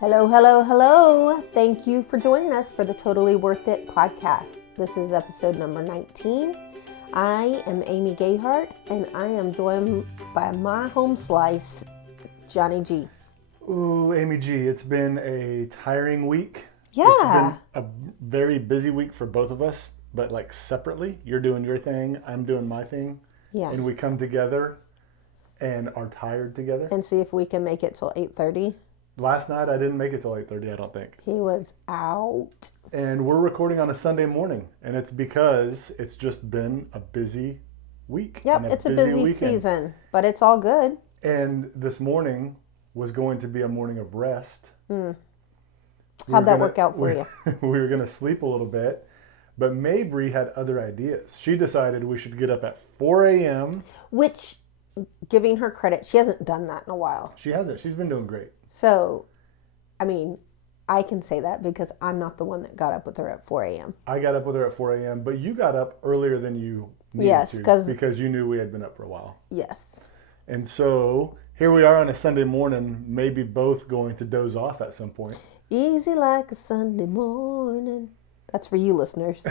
Hello, hello, hello. Thank you for joining us for the Totally Worth It podcast. This is episode number 19. I am Amy Gayhart, and I am joined by my home slice, Johnny G. Ooh, Amy G, it's been a tiring week. Yeah. It's been a very busy week for both of us, but like separately. You're doing your thing, I'm doing my thing. Yeah. And we come together and are tired together. And see if we can make it till 8:30. Last night I didn't make it till 8:30, I don't think. He was out. And we're recording on a Sunday morning, and it's because it's just been a busy week. Yep, it's a busy weekend. season, but it's all good. And this morning was going to be a morning of rest. How'd that work out for you? We were going to sleep a little bit, but Mabry had other ideas. She decided we should get up at 4 a.m. Which, giving her credit, she hasn't done that in a while. She hasn't. She's been doing great. So, I mean, I can say that because I'm not the one that got up with her at 4 a.m. I got up with her at 4 a.m., but you got up earlier than you needed to because you knew we had been up for a while. Yes. And so here we are on a Sunday morning, maybe both going to doze off at some point. Easy like a Sunday morning. That's for you listeners.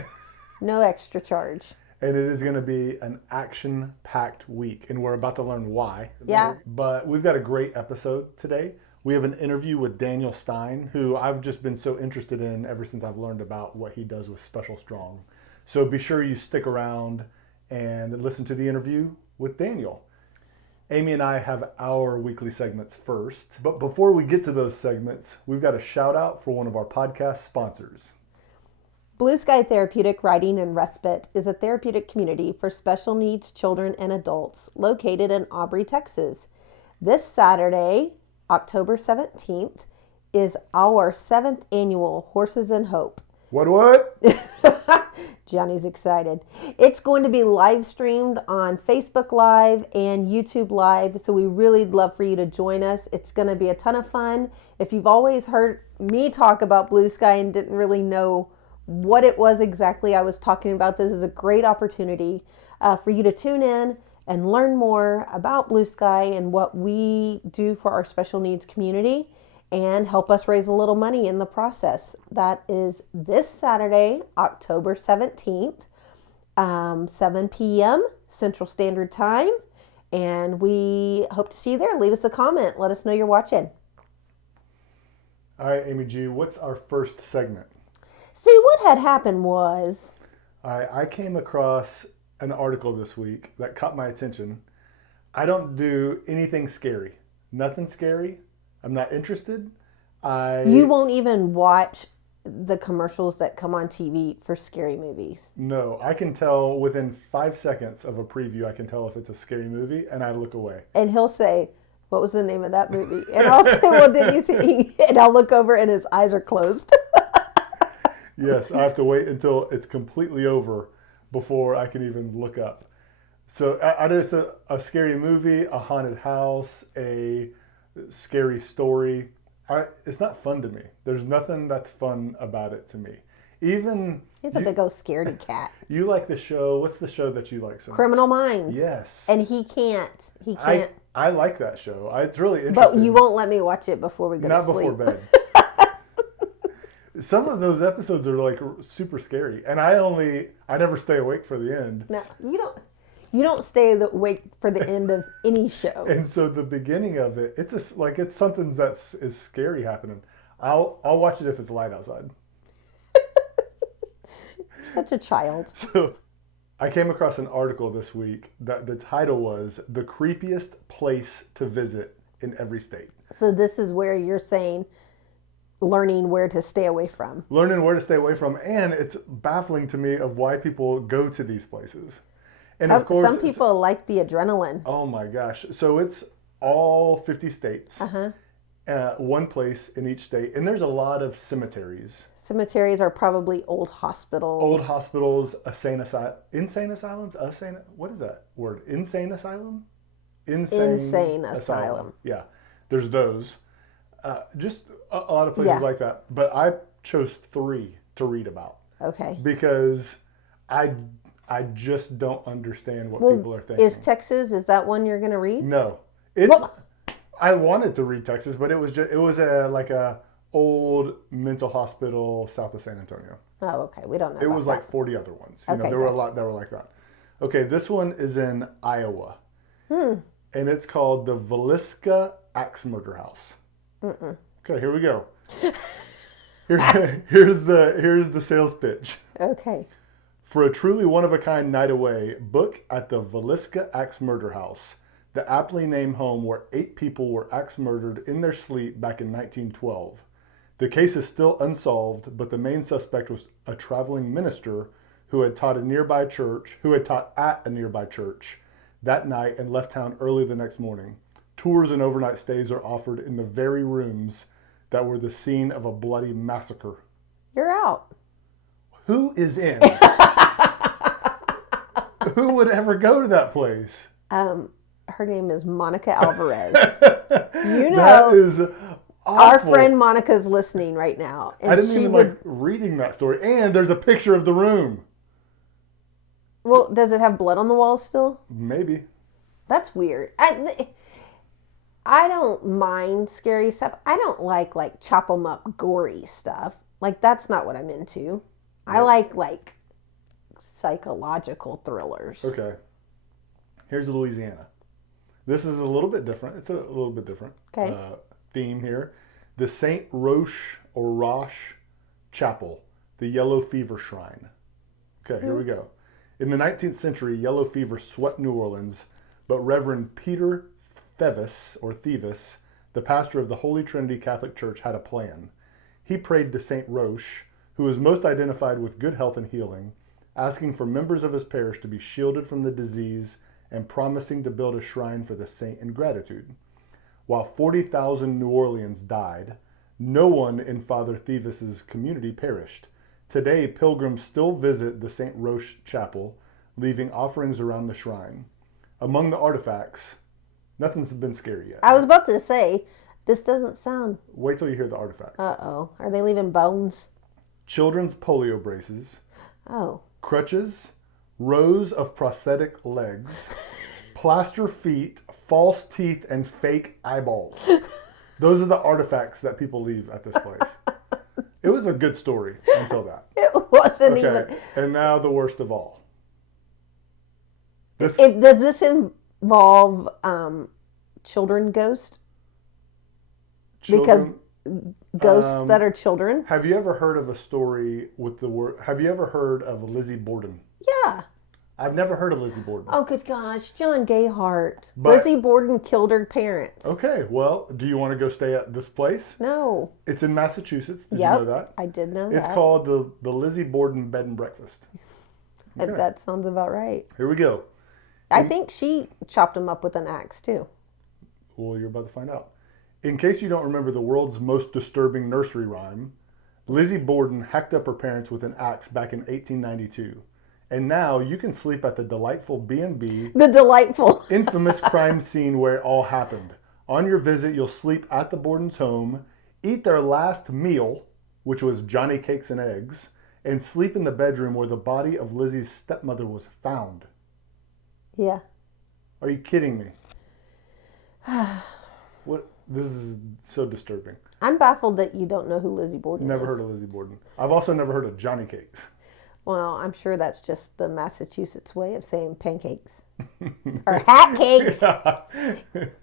No extra charge. And it is going to be an action-packed week, and we're about to learn why. Yeah. But we've got a great episode today. We have an interview with Daniel Stein, who I've just been so interested in ever since I've learned about what he does with Special Strong. So be sure you stick around and listen to the interview with Daniel. Amy and I have our weekly segments first. But before we get to those segments, we've got a shout out for one of our podcast sponsors. Blue Sky Therapeutic Riding and Respite is a therapeutic community for special needs children and adults located in Aubrey, Texas. This Saturday, October 17th, is our 7th annual Horses and Hope. What? Johnny's excited. It's going to be live streamed on Facebook Live and YouTube Live, so we really love for you to join us. It's going to be a ton of fun. If you've always heard me talk about Blue Sky and didn't really know what it was exactly I was talking about, this is a great opportunity for you to tune in and learn more about Blue Sky and what we do for our special needs community and help us raise a little money in the process. That is this Saturday, October 17th, 7 p.m. Central Standard Time. And we hope to see you there. Leave us a comment. Let us know you're watching. All right, Amy G, what's our first segment? See, what had happened was... I came across an article this week that caught my attention. I don't do anything scary. Nothing scary. I'm not interested. You won't even watch the commercials that come on TV for scary movies. No, I can tell within 5 seconds of a preview, I can tell if it's a scary movie, and I look away. And he'll say, what was the name of that movie? And I'll say, well, did you see? And I'll look over and his eyes are closed. Yes, I have to wait until it's completely over before I can even look up. So I just a scary movie, a haunted house, a scary story. It's not fun to me. There's nothing that's fun about it to me. Even he's a big old scaredy cat. You like the show? What's the show that you like so much? Criminal Minds. Yes. And he can't. I like that show. It's really interesting. But you won't let me watch it before we go to sleep. Not before bed. Some of those episodes are like super scary, and I never stay awake for the end. No, you don't stay awake for the end of any show. And so the beginning of it, it's something is scary happening. I'll watch it if it's light outside. Such a child. So I came across an article this week that the title was "The Creepiest Place to Visit in Every State." So this is where you're saying learning where to stay away from. Learning where to stay away from, and it's baffling to me of why people go to these places. And of course, some people like the adrenaline. Oh my gosh. So it's all 50 states. One place in each state. And there's a lot of cemeteries. Cemeteries are probably old hospitals. Old hospitals, insane asylums? What is that word? Insane asylum? Insane asylum. Yeah. There's those. Just a lot of places like that. But I chose 3 to read about. Okay. Because I just don't understand what people are thinking. Is that one you're going to read? No. I wanted to read Texas, but it was a old mental hospital south of San Antonio. Oh, okay. We don't know. It about was that. like 40 other ones. You know, Okay, there were a gotcha. lot that were like that. Okay, this one is in Iowa. And it's called the Villisca Axe Murder House. Okay, here we go. Here's the sales pitch. Okay. For a truly one-of-a-kind night away, book at the Villisca Axe Murder House, the aptly named home where 8 people were axe murdered in their sleep back in 1912. The case is still unsolved, but the main suspect was a traveling minister who had taught at a nearby church that night and left town early the next morning. Tours and overnight stays are offered in the very rooms that were the scene of a bloody massacre. You're out. Who is in? Who would ever go to that place? Her name is Monica Alvarez. You That know, is our awful. friend Monica's listening right now. And I didn't she even would, like reading that story. And there's a picture of the room. well, does it have blood on the walls still? Maybe. That's weird. I don't mind scary stuff. I don't like chop 'em up gory stuff. Like that's not what I'm into. I like psychological thrillers. Okay. Here's Louisiana. This is a little bit different. It's a little bit different Okay. theme here. The St. Roche Chapel, the Yellow Fever Shrine. Okay, here we go. In the 19th century, yellow fever swept New Orleans, but Reverend Peter Thevis, the pastor of the Holy Trinity Catholic Church, had a plan. He prayed to St. Roche, who was most identified with good health and healing, asking for members of his parish to be shielded from the disease and promising to build a shrine for the saint in gratitude. While 40,000 New Orleans died, no one in Father Thevis's community perished. Today, pilgrims still visit the St. Roche Chapel, leaving offerings around the shrine. Among the artifacts, nothing's been scary yet. I was about to say, this doesn't sound. Wait till you hear the artifacts. Uh-oh. Are they leaving bones? Children's polio braces, Oh. crutches, rows of prosthetic legs, plaster feet, false teeth, and fake eyeballs. Those are the artifacts that people leave at this place. It was a good story until that. It wasn't Okay, even. and now the worst of all. Does this involve children ghosts? Children, Ghosts that are children? have you ever heard of a story with the word? Have you ever heard of Lizzie Borden? Yeah. I've never heard of Lizzie Borden. Oh, good gosh. John Gayhart. But- Lizzie Borden killed her parents. Okay, well, do you want to go stay at this place? No. It's in Massachusetts. Did Yep. you know that? I did know It's that. called the Lizzie Borden Bed and Breakfast. Okay. That sounds about right. Here we go. I think she chopped him up with an axe, too. Well, you're about to find out. In case you don't remember the world's most disturbing nursery rhyme, Lizzie Borden hacked up her parents with an axe back in 1892. And now you can sleep at the delightful B&B, The delightful. infamous crime scene where it all happened. On your visit, you'll sleep at the Borden's home, eat their last meal, which was Johnny Cakes and Eggs, and sleep in the bedroom where the body of Lizzie's stepmother was found. Yeah. Are you kidding me? What? This is so disturbing. I'm baffled that you don't know who Lizzie Borden Never is. heard of Lizzie Borden. I've also never heard of Johnny Cakes. Well, I'm sure that's just the Massachusetts way of saying pancakes. Or hat cakes.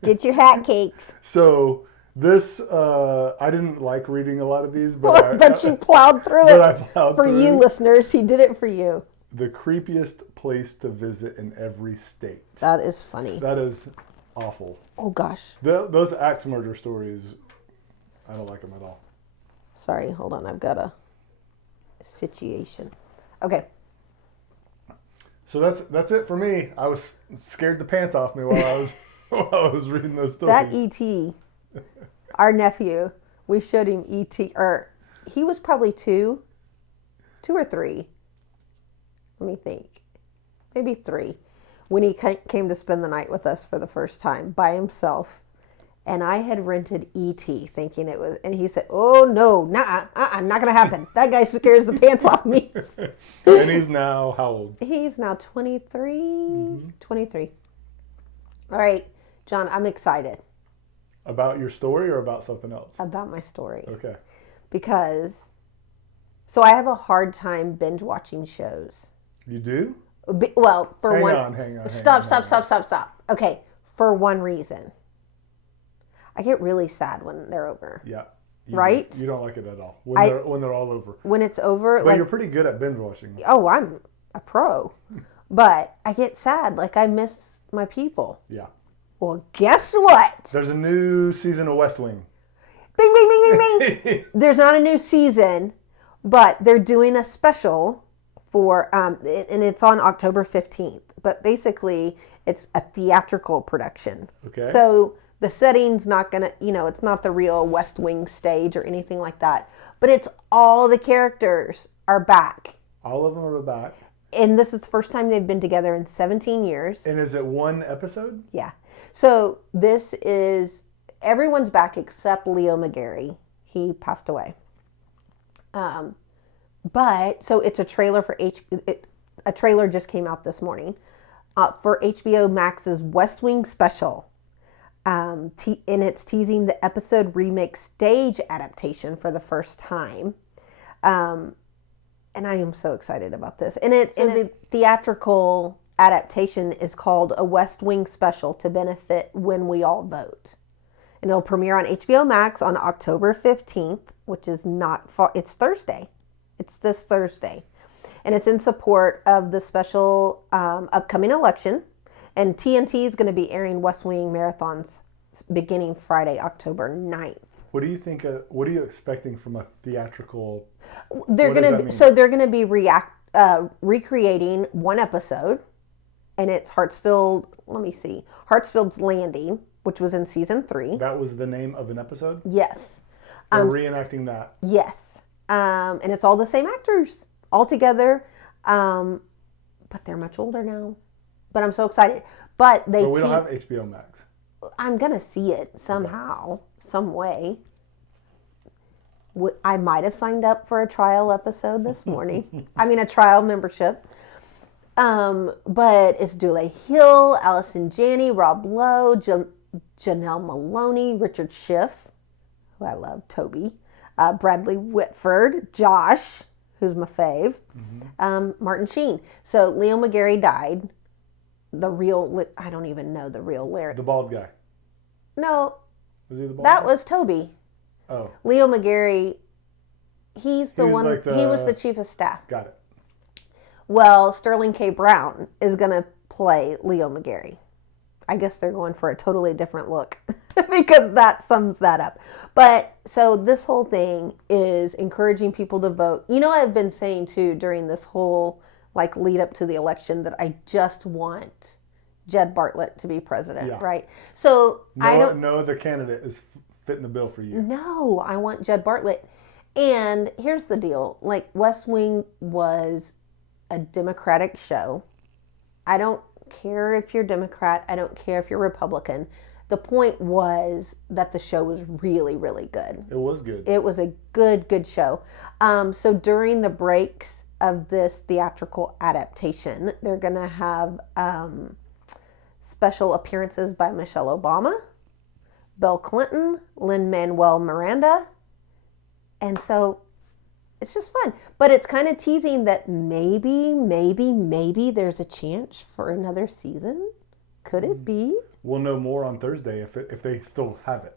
Get your hat cakes. So this, I didn't like reading a lot of these, but But you plowed through but it. I plowed For through. you listeners, he did it for you. The creepiest place to visit in every state. That is funny. That is awful. Oh, gosh. Those axe murder stories, I don't like them at all. Sorry, hold on. I've got a situation. Okay. So that's it for me. I was scared the pants off me while I was reading those stories. That E.T., our nephew, we showed him E.T., or he was probably two or three. Let me think. Maybe 3. When he came to spend the night with us for the first time by himself. And I had rented E.T. thinking it was, and he said, oh no, not going to happen. That guy scares the pants off me. And he's now how old? He's now 23. 23. All right, John, I'm excited About your story or about something else? about my story. Okay. because so I have a hard time binge watching shows. You do? Well, for Hang on. Stop. Okay, for one reason. I get really sad when they're over. Yeah. Right? You don't like it at all when they're all over. When it's over, but you're pretty good at binge watching. Oh, I'm a pro. But I get sad, like I miss my people. Yeah. Well, guess what? There's a new season of West Wing. Bing, bing, bing, bing, bing. There's not a new season, but they're doing a special for, and it's on October 15th. But basically, it's a theatrical production. Okay. So the setting's not going to, it's not the real West Wing stage or anything like that. But it's all the characters are back. All of them are back. And this is the first time they've been together in 17 years. And is it one episode? Yeah. So this is, everyone's back except Leo McGarry. He passed away. But, so it's a trailer for a trailer just came out this morning for HBO Max's West Wing special. And it's teasing the episode remake stage adaptation for the first time. And I am so excited about this. And the theatrical adaptation is called A West Wing Special to Benefit When We All Vote. And it'll premiere on HBO Max on October 15th, which is not far. It's Thursday. It's this Thursday. And it's in support of the special upcoming election. And TNT is going to be airing West Wing marathons beginning Friday, October 9th. What do you think? What are you expecting from a theatrical? They're going to be recreating one episode, and it's Hartsfield. Let me see, Hartsfield's Landing, which was in season 3. That was the name of an episode. Yes, they're reenacting that. Yes, and it's all the same actors all together, but they're much older now. But I'm so excited. But we don't have HBO Max. I'm gonna see it somehow, some way. I might have signed up for a trial episode this morning. A trial membership. But it's Dule Hill, Allison Janney, Rob Lowe, Janelle Maloney, Richard Schiff, who I love, Toby, Bradley Whitford, Josh, who's my fave, Martin Sheen. So Leo McGarry died. I don't even know the real lyric. The bald guy. No. Was he the bald guy? That was Toby. Oh. Leo McGarry, he's the one, he was the chief of staff. Got it. Well, Sterling K. Brown is going to play Leo McGarry. I guess they're going for a totally different look because that sums that up. But so this whole thing is encouraging people to vote. I've been saying too during this whole lead up to the election that I just want Jed Bartlett to be president, right? So no other candidate is fitting the bill for you. No, I want Jed Bartlett. And here's the deal. West Wing was a Democratic show. I don't care if you're Democrat. I don't care if you're Republican. The point was that the show was really, really good. It was good. It was a good show. So during the breaks of this theatrical adaptation, they're going to have special appearances by Michelle Obama, Bill Clinton, Lin-Manuel Miranda. And so it's just fun. But it's kind of teasing that maybe there's a chance for another season. Could it be? We'll know more on Thursday if they still have it.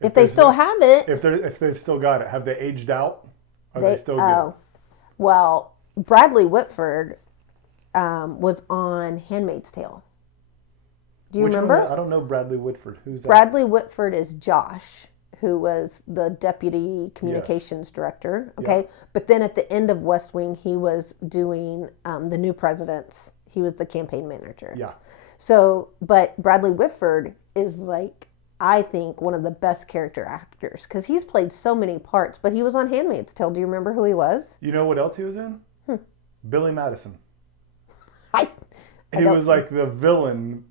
If they still have it. If they've still got it. Have they aged out? Are they still good? Well, Bradley Whitford was on Handmaid's Tale. Do you remember? I don't know Bradley Whitford. Who's that? Bradley Whitford is Josh, who was the deputy communications director. Okay. Yeah. But then at the end of West Wing, he was doing the new president's. He was the campaign manager. Yeah. So, but Bradley Whitford is I think one of the best character actors because he's played so many parts, but he was on Handmaid's Tale. Do you remember who he was? You know what else he was in? Billy Madison. He was the villain,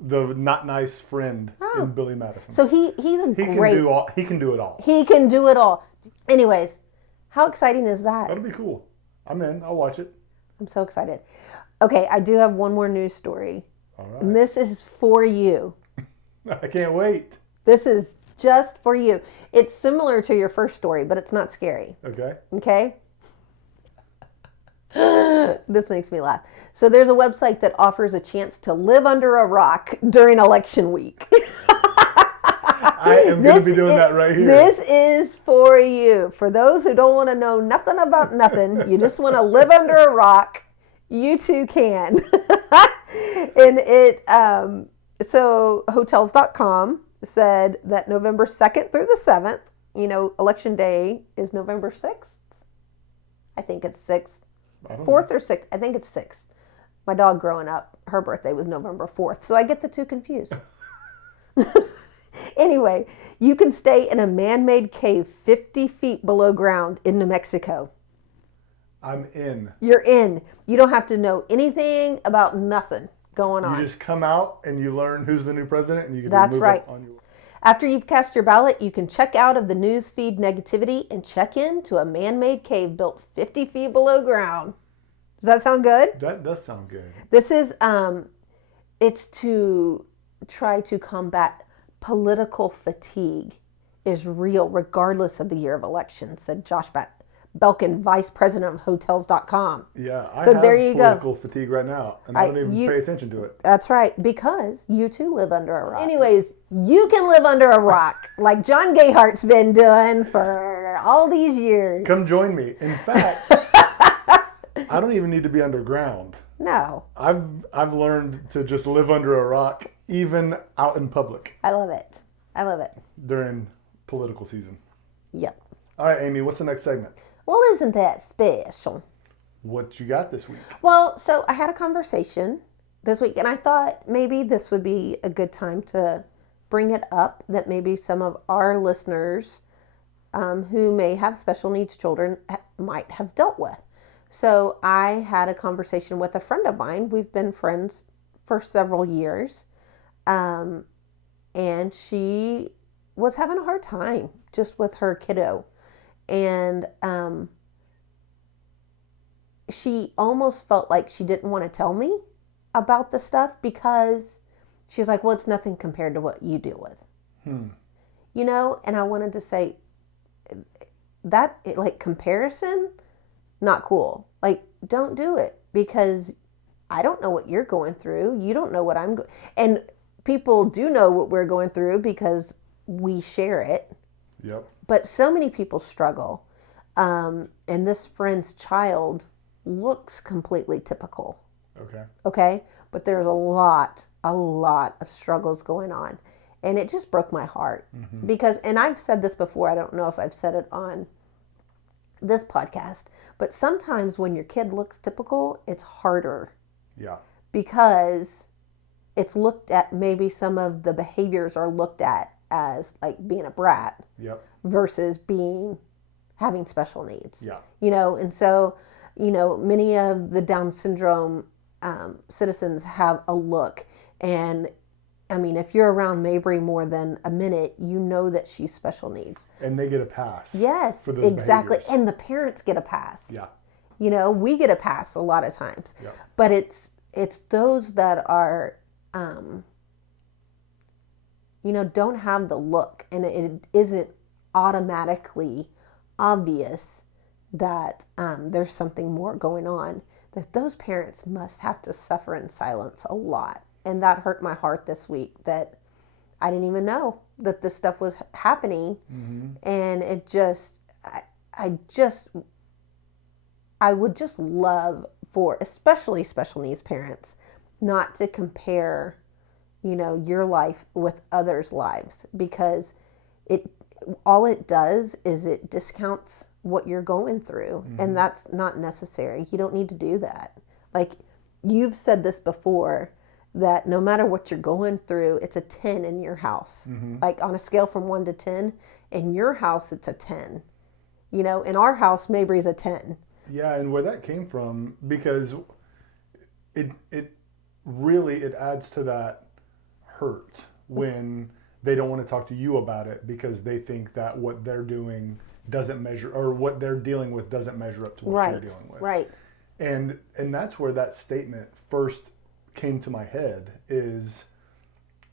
the not nice friend in Billy Madison. So he can do it all. He can do it all. Anyways, how exciting is that? That'll be cool. I'm in. I'll watch it. I'm so excited. Okay, I do have one more news story. All right. And this is for you. I can't wait. This is Just for you. It's similar to your first story, but it's not scary. Okay. Okay? This makes me laugh. So there's a website that offers a chance to live under a rock during election week. I am going to be doing that right here. This is for you. For those who don't want to know nothing about nothing, you just want to live under a rock, you too can. And so hotels.com said that November 2nd through the 7th, election day is November 6th. I think it's 6th. 4th or 6th. I think it's 6th. My dog growing up, her birthday was November 4th. So I get the two confused. Anyway, you can stay in a man-made cave 50 feet below ground in New Mexico. I'm in. You're in. You don't have to know anything about nothing going on. You just come out and you learn who's the new president and you get That's to move right. up on your... After you've cast your ballot, you can check out of the news feed negativity and check in to a man-made cave built 50 feet below ground. Does that sound good? That does sound good. This is, it's to try to combat political fatigue is real regardless of the year of election, said Josh Belkin, vice president of hotels.com. Yeah, I so have there you political go. fatigue right now, and I don't even pay attention to it. That's right, because you too live under a rock. Anyways, you can live under a rock like John Gayhart's been doing for all these years. Come join me. In fact, I don't even need to be underground. No. I've learned to just live under a rock, even out in public. I love it. I love it. During political season. Yep. All right, Amy, what's the next segment? Well, isn't that special? What you got this week? Well, so I had a conversation this week, and I thought maybe this would be a good time to bring it up, that maybe some of our listeners who may have special needs children might have dealt with. So I had a conversation with a friend of mine. We've been friends for several years. And she was having a hard time just with her kiddo. And she almost felt like she didn't want to tell me about the stuff because she's like, well, it's nothing compared to what you deal with. And I wanted to say that, like, comparison, not cool. Like, don't do it, because I don't know what you're going through. You don't know what I'm going, and people do know what we're going through because we share it. Yep. But so many people struggle. And this friend's child looks completely typical. Okay. But there's a lot of struggles going on. And it just broke my heart. Because, and I've said this before, I don't know if I've said it on this podcast, but sometimes when your kid looks typical, it's harder. Yeah. Because it's looked at, maybe some of the behaviors are looked at as like being a brat. Yep. Versus having special needs. Yeah. And so, many of the Down syndrome citizens have a look. And I mean, if you're around Mabry more than a minute, you know that she's special needs. And they get a pass. Yes, for those exactly. behaviors. And the parents get a pass. Yeah. We get a pass a lot of times. Yeah. But it's those that are, don't have the look, and it isn't automatically obvious that there's something more going on, that those parents must have to suffer in silence a lot. And that hurt my heart this week, that I didn't even know that this stuff was happening. And it just, I would just love for, especially special needs parents, not to compare, your life with others' lives, because all it does is it discounts what you're going through. And that's not necessary. You don't need to do that. Like, you've said this before, that no matter what you're going through, it's a 10 in your house. Like, on a scale from 1 to 10, in your house, it's a 10. In our house, Mabry's a 10. Yeah, and where that came from, because it really adds to that hurt when they don't want to talk to you about it, because they think that what they're doing doesn't measure, or what they're dealing with doesn't measure up to what you're dealing with. Right. And that's where that statement first came to my head, is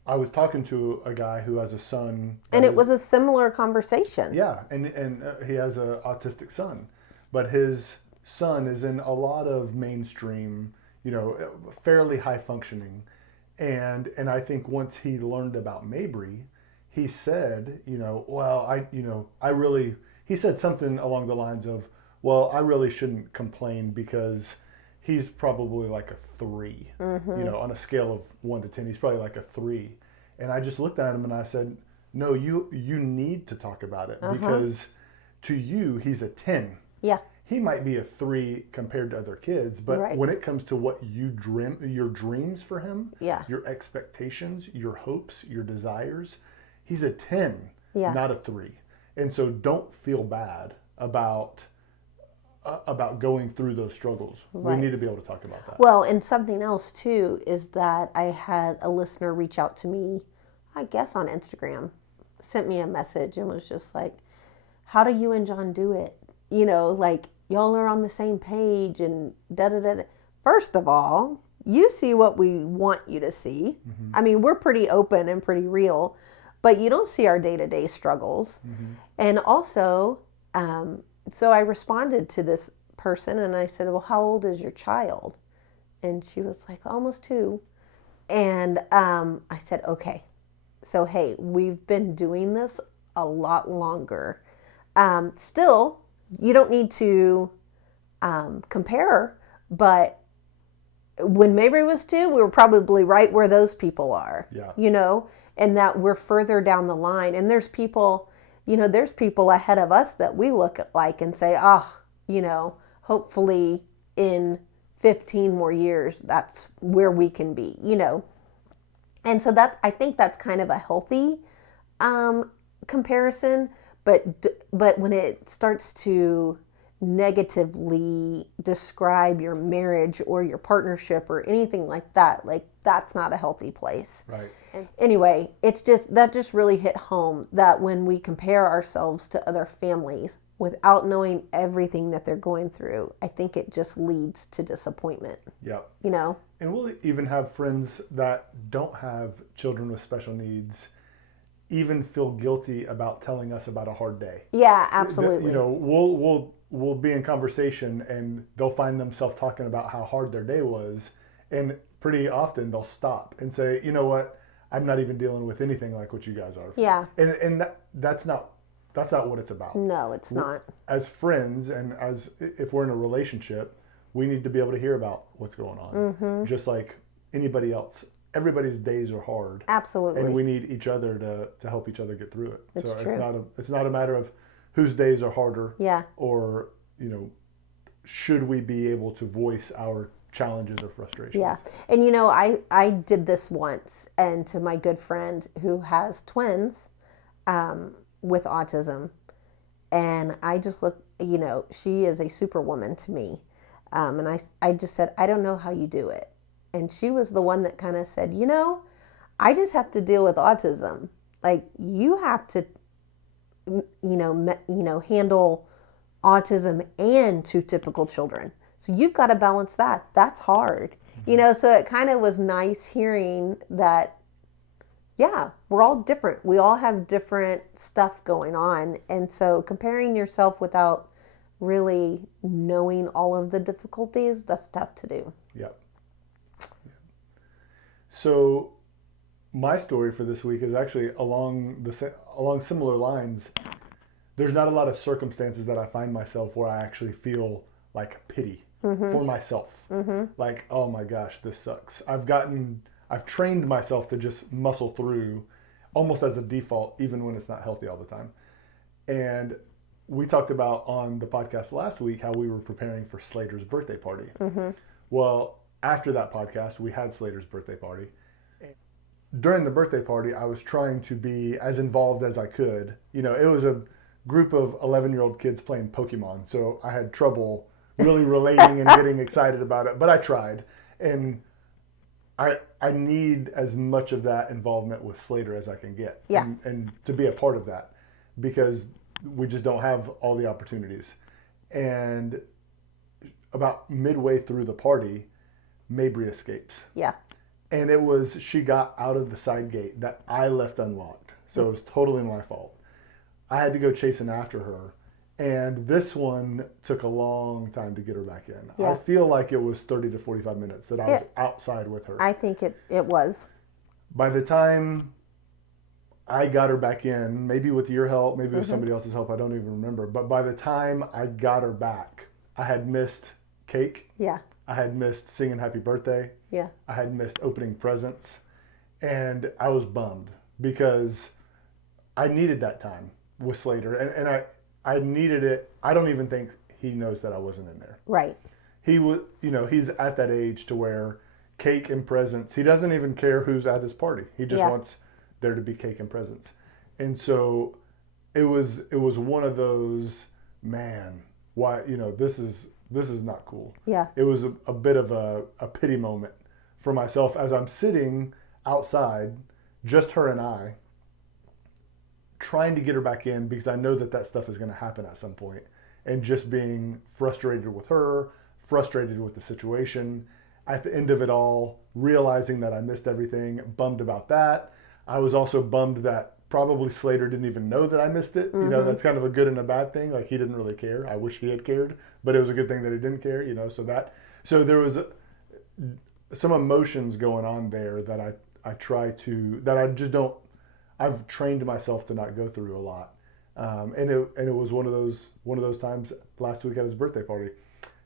I was talking to a guy who has a son. And it was a similar conversation. Yeah, and he has an autistic son, but his son is in a lot of mainstream, fairly high functioning, and I think once he learned about Mabry, he said, he said something along the lines of, well, I really shouldn't complain because he's probably like a 3, on a scale of 1 to 10, he's probably like a 3. And I just looked at him and I said, no, you need to talk about it because to you, he's a 10. Yeah. He might be a 3 compared to other kids, but when it comes to what you dream, your dreams for him, your expectations, your hopes, your desires, he's a 10, not a 3. And so don't feel bad about going through those struggles. We need to be able to talk about that. Well, and something else too is that I had a listener reach out to me, I guess on Instagram, sent me a message and was just like, how do you and John do it? Like y'all are on the same page and da da da. First of all, you see what we want you to see. I mean, we're pretty open and pretty real, but you don't see our day-to-day struggles. And also, so I responded to this person and I said, well, how old is your child? And she was like, almost 2. And I said, okay. So, hey, we've been doing this a lot longer. Still, you don't need to compare, but when Mabry was 2, we were probably right where those people are, and that we're further down the line. And there's people ahead of us that we look at like and say, hopefully in 15 more years, that's where we can be, And so I think that's kind of a healthy comparison, but when it starts to negatively describe your marriage or your partnership or anything like that, like that's not a healthy place. Right. And anyway, that just really hit home that when we compare ourselves to other families without knowing everything that they're going through, I think it just leads to disappointment. Yep. And we'll even have friends that don't have children with special needs even feel guilty about telling us about a hard day. Yeah, absolutely. We'll be in conversation and they'll find themselves talking about how hard their day was, and pretty often they'll stop and say, you know what, I'm not even dealing with anything like what you guys are. Yeah. And that's not what it's about. No, it's not. As friends and if we're in a relationship, we need to be able to hear about what's going on. Just like anybody else. Everybody's days are hard. Absolutely. And we need each other to help each other get through it. It's so true. It's not a matter of whose days are harder. Yeah. Or, should we be able to voice our challenges or frustrations? Yeah. And I did this once, and to my good friend who has twins with autism, and I just looked, she is a superwoman to me. And I just said, I don't know how you do it. And she was the one that kind of said, I just have to deal with autism. Like, you have to, handle autism and 2 typical children. So you've got to balance that. That's hard. So it kind of was nice hearing that, yeah, we're all different. We all have different stuff going on. And so comparing yourself without really knowing all of the difficulties, that's tough to do. Yep. So my story for this week is actually along similar lines. There's not a lot of circumstances that I find myself where I actually feel like pity for myself. Like, oh my gosh, this sucks. I've trained myself to just muscle through almost as a default, even when it's not healthy all the time. And we talked about on the podcast last week how we were preparing for Slater's birthday party. Well, after that podcast, we had Slater's birthday party. During the birthday party, I was trying to be as involved as I could. It was a group of 11-year-old kids playing Pokemon, so I had trouble really relating and getting excited about it, but I tried. And I need as much of that involvement with Slater as I can get. Yeah. And to be a part of that, because we just don't have all the opportunities. And about midway through the party, Mabry escapes. Yeah. And it was, she got out of the side gate that I left unlocked. So it was totally my fault. I had to go chasing after her. And this one took a long time to get her back in. Yeah. I feel like it was 30 to 45 minutes that I was outside with her. I think it was. By the time I got her back in, maybe with your help, maybe with somebody else's help, I don't even remember. But by the time I got her back, I had missed cake. Yeah. I had missed singing happy birthday. Yeah. I had missed opening presents. And I was bummed because I needed that time with Slater. And I needed it. I don't even think he knows that I wasn't in there. Right. He would, he's at that age to where cake and presents, he doesn't even care who's at his party. He just wants there to be cake and presents. And so it was one of those, man, why, this is not cool. Yeah. It was a bit of a pity moment for myself as I'm sitting outside, just her and I, trying to get her back in because I know that stuff is going to happen at some point, and just being frustrated with her, frustrated with the situation. At the end of it all, realizing that I missed everything, bummed about that. I was also bummed that probably Slater didn't even know that I missed it. That's kind of a good and a bad thing. Like, he didn't really care. I wish he had cared, but it was a good thing that he didn't care, so there was some emotions going on there that I just don't, I've trained myself to not go through a lot. And it was one of those times last week at his birthday party.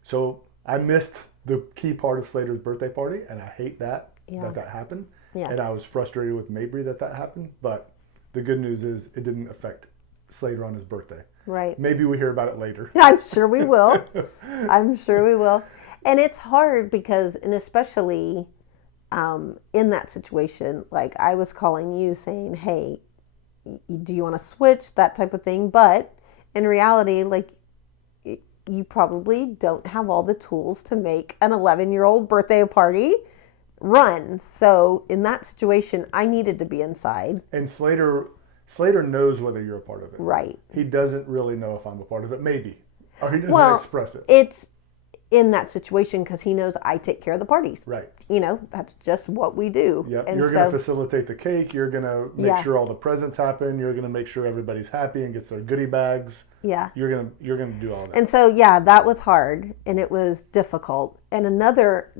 So I missed the key part of Slater's birthday party, and I hate that happened. Yeah. And I was frustrated with Mabry that happened. But the good news is it didn't affect Slater on his birthday. Right. Maybe we hear about it later. I'm sure we will. I'm sure we will. And it's hard because, and especially in that situation, like I was calling you saying, hey, do you want to switch, that type of thing. But in reality, like, you probably don't have all the tools to make an 11-year-old birthday party run. So in that situation, I needed to be inside. And Slater knows whether you're a part of it. Right. He doesn't really know if I'm a part of it, maybe. Or he doesn't express it. It's in that situation because he knows I take care of the parties. Right. That's just what we do. Yep. And you're going to facilitate the cake. You're going to make sure all the presents happen. You're going to make sure everybody's happy and gets their goodie bags. Yeah. You're going to do all that. And so, that was hard and it was difficult. And another,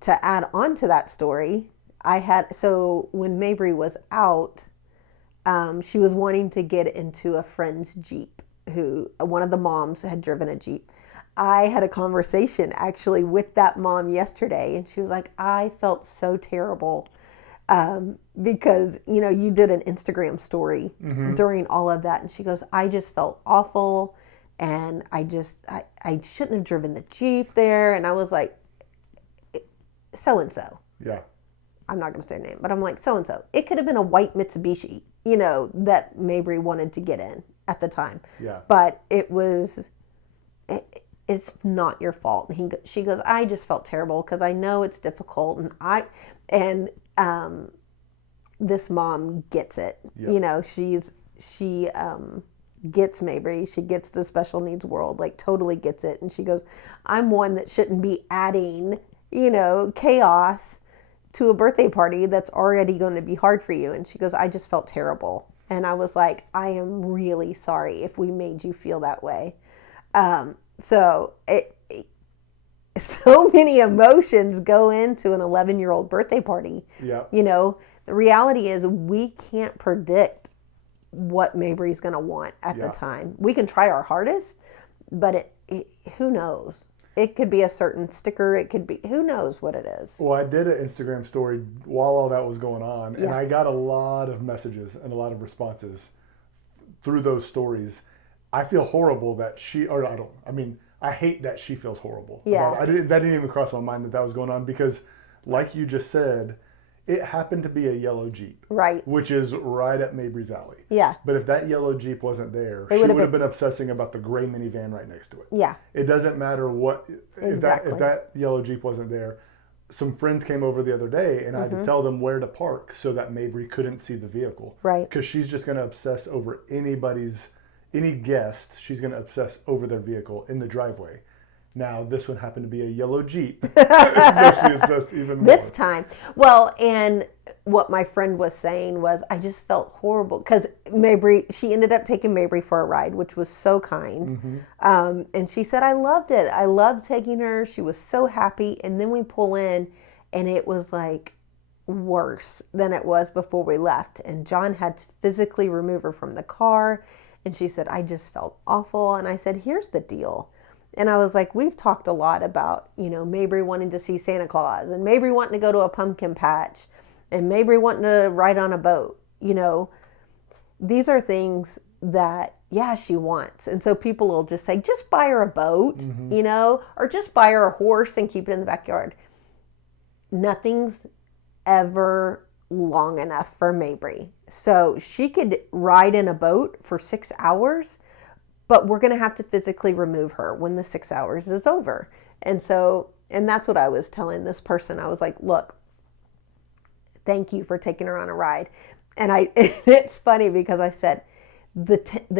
to add on to that story, so when Mabry was out, she was wanting to get into a friend's Jeep, one of the moms had driven a Jeep. I had a conversation actually with that mom yesterday, and she was like, I felt so terrible because, you did an Instagram story during all of that. And she goes, I just felt awful. And I shouldn't have driven the Jeep there. And I was like, so-and-so. Yeah. I'm not going to say her name, but I'm like, so-and-so. It could have been a white Mitsubishi, that Mabry wanted to get in at the time. Yeah. But it's not your fault. And she goes, I just felt terrible because I know it's difficult. And this mom gets it. Yep. She gets Mabry. She gets the special needs world, like totally gets it. And she goes, I'm one that shouldn't be adding, chaos to a birthday party that's already going to be hard for you. And she goes, I just felt terrible. And I was like, I am really sorry if we made you feel that way. So so many emotions go into an 11-year-old birthday party. Yeah. The reality is we can't predict what Mabry's going to want at the time. We can try our hardest, but who knows? It could be a certain sticker. It could be, who knows what it is. Well, I did an Instagram story while all that was going on, and I got a lot of messages and a lot of responses through those stories. I feel horrible that I hate that she feels horrible. Yeah. That didn't even cross my mind that was going on because, like you just said, it happened to be a yellow Jeep. Right. Which is right up Mabry's alley. Yeah. But if that yellow Jeep wasn't there, she would have been obsessing about the gray minivan right next to it. Yeah. It doesn't matter what, exactly. if that yellow Jeep wasn't there. Some friends came over the other day and I had to tell them where to park so that Mabry couldn't see the vehicle. Right. Because she's just going to obsess over any guest, she's going to obsess over their vehicle in the driveway. Now, this one happened to be a yellow Jeep. So she obsessed even more. This time. Well, and what my friend was saying was I just felt horrible because Mabry, she ended up taking Mabry for a ride, which was so kind. And she said, I loved it. I loved taking her. She was so happy. And then we pull in and it was like worse than it was before we left. And John had to physically remove her from the car. And she said, I just felt awful. And I said, here's the deal. And I was like, we've talked a lot about, Mabry wanting to see Santa Claus and Mabry wanting to go to a pumpkin patch and Mabry wanting to ride on a boat. These are things that, yeah, she wants. And so people will just say, just buy her a boat, or just buy her a horse and keep it in the backyard. Nothing's ever long enough for Mabry. So she could ride in a boat for 6 hours, but we're going to have to physically remove her when the 6 hours is over. And that's what I was telling this person. I was like, look, thank you for taking her on a ride. And it's funny because I said, the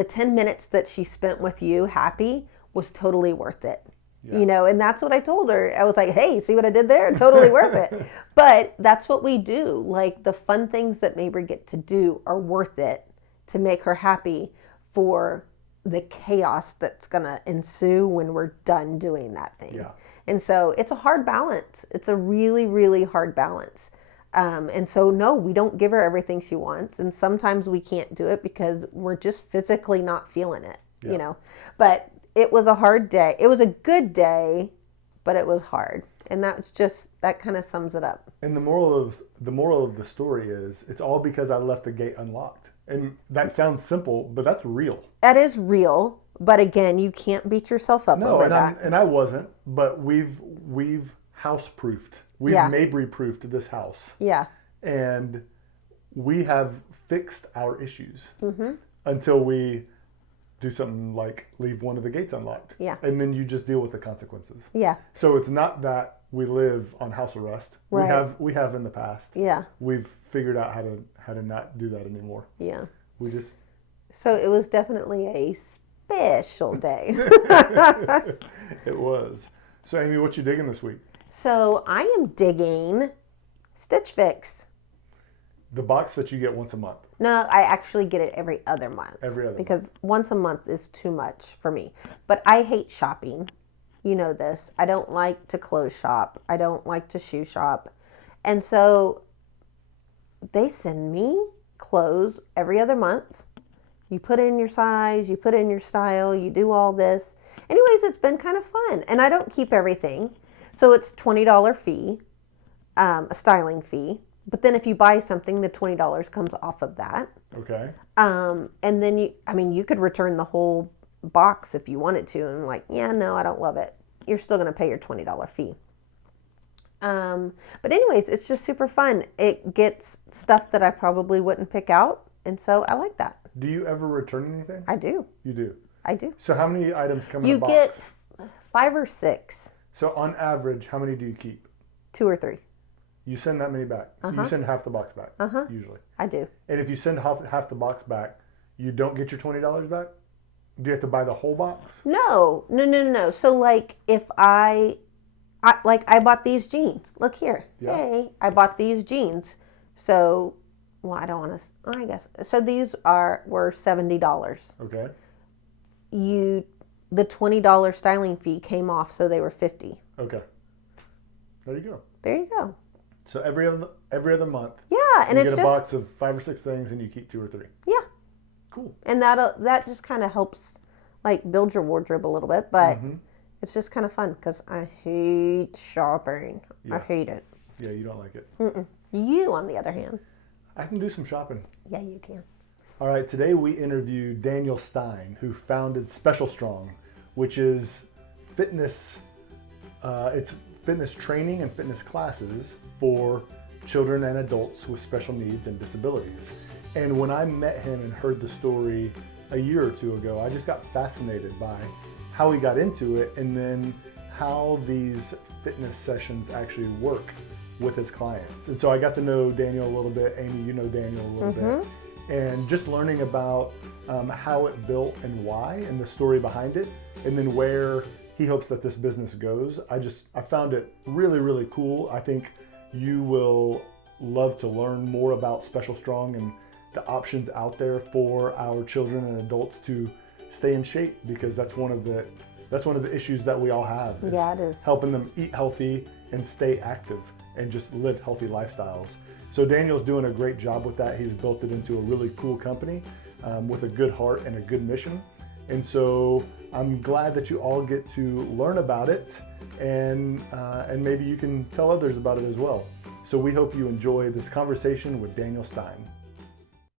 10 minutes that she spent with you happy was totally worth it. Yeah. And that's what I told her. I was like, hey, see what I did there? Totally worth it. But that's what we do. Like the fun things that Mabry get to do are worth it to make her happy for the chaos that's going to ensue when we're done doing that thing. Yeah. And so it's a hard balance. It's a really, really hard balance. And so, no, we don't give her everything she wants. And sometimes we can't do it because we're just physically not feeling it, But it was a hard day. It was a good day, but it was hard. And that kind of sums it up. And the moral of the story is it's all because I left the gate unlocked. And that sounds simple, but that's real. That is real, but again, you can't beat yourself up over that. And I wasn't, but we've house-proofed. We've Mabry-proofed this house. Yeah. And we have fixed our issues until we do something like leave one of the gates unlocked. Yeah. And then you just deal with the consequences. Yeah. So it's not that we live on house arrest. Right. We have in the past. Yeah. We've figured out how to not do that anymore. Yeah. So it was definitely a special day. It was. So Amy, what you digging this week? So I am digging Stitch Fix. The box that you get once a month. No, I actually get it every other month. Because once a month is too much for me. But I hate shopping. You know this. I don't like to clothes shop. I don't like to shoe shop. And so they send me clothes every other month. You put in your size, you put in your style, you do all this. Anyways, it's been kind of fun. And I don't keep everything. So it's $20 fee, a styling fee. But then if you buy something, the $20 comes off of that. Okay. And then you could return the whole box if you wanted to. And like, yeah, no, I don't love it. You're still going to pay your $20 fee. But anyways, it's just super fun. It gets stuff that I probably wouldn't pick out. And so I like that. Do you ever return anything? I do. You do? I do. So how many items come in a box? You get 5 or 6. So on average, how many do you keep? 2 or 3. You send that many back. So you send half the box back, usually. I do. And if you send half the box back, you don't get your $20 back? Do you have to buy the whole box? No. So like if I bought these jeans. Look here. Yeah. Hey, I bought these jeans. So, well, I don't want to, I guess. So these were $70. Okay. The $20 styling fee came off, so they were $50. Okay. There you go. There you go. So every other month. Yeah, and you get a box of 5 or 6 things, and you keep 2 or 3. Yeah. Cool. And that just kind of helps, like, build your wardrobe a little bit, but it's just kind of fun because I hate shopping. Yeah. I hate it. Yeah, you don't like it. Mm-mm. You, on the other hand. I can do some shopping. Yeah, you can. All right, today we interview Daniel Stein, who founded Special Strong, which is fitness. It's fitness training and fitness classes for children and adults with special needs and disabilities. And when I met him and heard the story a year or 2 ago, I just got fascinated by how he got into it and then how these fitness sessions actually work with his clients. And so I got to know Daniel a little bit. Amy, you know Daniel a little bit. And just learning about how it built and why and the story behind it, and then where he hopes that this business goes. I found it really, really cool. I think you will love to learn more about Special Strong and the options out there for our children and adults to stay in shape, because that's one of the issues that we all have. Yeah, it is. Helping them eat healthy and stay active and just live healthy lifestyles. So Daniel's doing a great job with that. He's built it into a really cool company with a good heart and a good mission. And so I'm glad that you all get to learn about it, and maybe you can tell others about it as well. So we hope you enjoy this conversation with Daniel Stein.